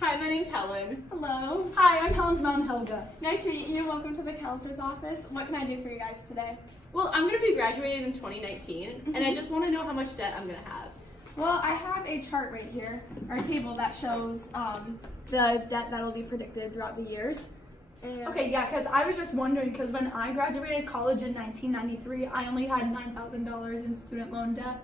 Hi, my name's Helen. Hello. Hi, I'm Helen's mom, Helga. Nice to meet you. Welcome to the counselor's office. What can I do for you guys today? Well, I'm going to be graduating in 2019, and I just want to know how much debt I'm going to have. Well, I have a chart right here, or a table that shows the debt that will be predicted throughout the years. And Okay, yeah, because I was just wondering, because when I graduated college in 1993, I only had $9,000 in student loan debt.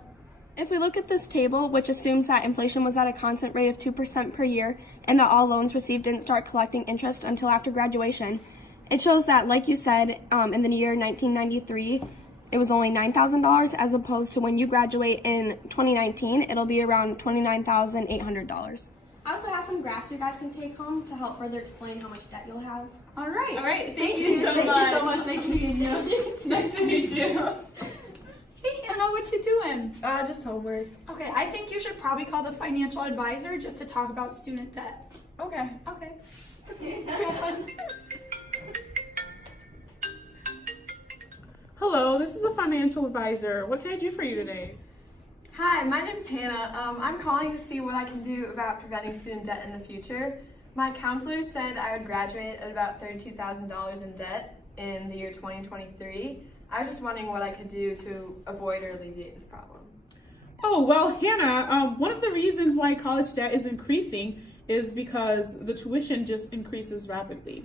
if we look at this table, which assumes that inflation was at a constant rate of 2% per year and that all loans received didn't start collecting interest until after graduation, it shows that, like you said, in the year 1993, it was only $9,000, as opposed to when you graduate in 2019, it'll be around $29,800. I also have some graphs you guys can take home to help further explain how much debt you'll have. All right. All right, thank you so much. Thank you so much. Nice meeting you. Nice to meet you. Hey, Hannah, what you doing? Just homework. Okay, I think you should probably call the financial advisor just to talk about student debt. Okay. Okay. Hello, this is a financial advisor. What can I do for you today? Hi, my name's Hannah. I'm calling to see what I can do about preventing student debt in the future. My counselor said I would graduate at about $32,000 in debt in the year 2023. I was just wondering what I could do to avoid or alleviate this problem. Oh, well, Hannah, one of the reasons why college debt is increasing is because the tuition just increases rapidly.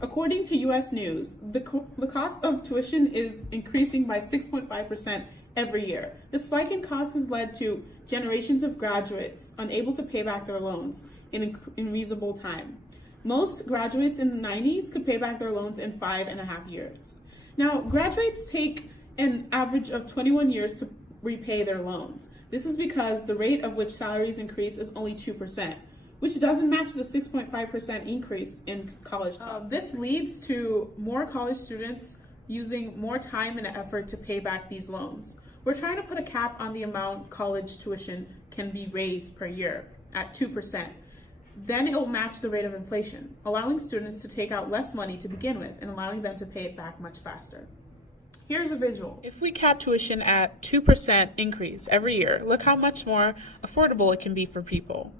According to U.S. News, the cost of tuition is increasing by 6.5% every year. The spike in costs has led to generations of graduates unable to pay back their loans in reasonable time. Most graduates in the 90s could pay back their loans in 5.5 years. Now, graduates take an average of 21 years to repay their loans. This is because the rate of which salaries increase is only 2%, which doesn't match the 6.5% increase in college costs. This leads to more college students using more time and effort to pay back these loans. We're trying to put a cap on the amount college tuition can be raised per year at 2%. Then it will match the rate of inflation, allowing students to take out less money to begin with and allowing them to pay it back much faster. Here's a visual. If we cap tuition at 2% increase every year, look how much more affordable it can be for people.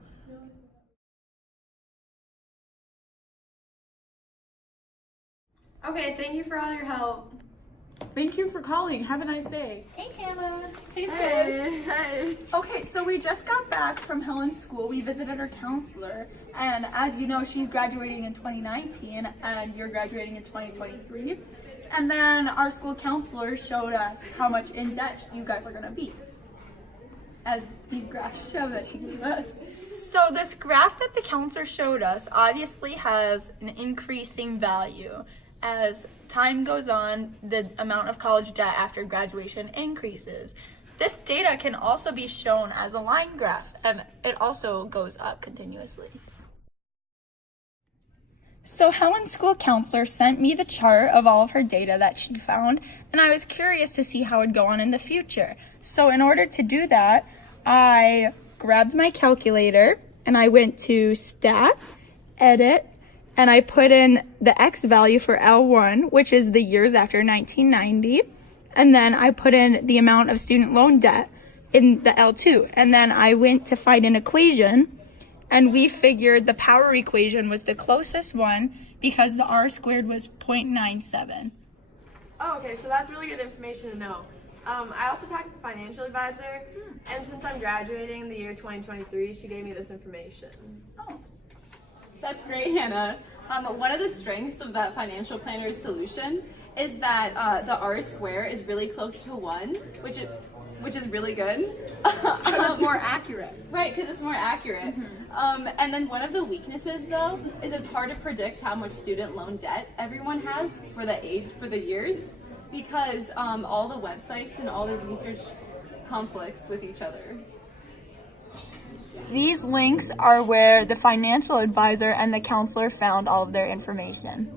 Okay, thank you for all your help. Thank you for calling. Have a nice day. Hey, Hannah. Hey, sis. Hey. Okay, so we just got back from Helen's school. We visited her counselor, and as you know, she's graduating in 2019, and you're graduating in 2023. And then our school counselor showed us how much in debt you guys are gonna be, as these graphs show that she gave us. So this graph that the counselor showed us obviously has an increasing value. As time goes on, the amount of college debt after graduation increases. This data can also be shown as a line graph, and it also goes up continuously. So Helen's school counselor sent me the chart of all of her data that she found, and I was curious to see how it would go on in the future. So in order to do that, I grabbed my calculator and I went to Stat, Edit, and I put in the X value for L1, which is the years after 1990, and then I put in the amount of student loan debt in the L2, and then I went to find an equation, and we figured the power equation was the closest one because the R squared was 0.97. Oh, okay, so that's really good information to know. I also talked to the financial advisor, and since I'm graduating in the year 2023, she gave me this information. Oh. That's great, Hannah. One of the strengths of that financial planner's solution is that the R square is really close to 1, which is really good. Because it's more accurate. Right, because it's more accurate. And then one of the weaknesses, though, is it's hard to predict how much student loan debt everyone has for the years, because all the websites and all the research conflicts with each other. These links are where the financial advisor and the counselor found all of their information.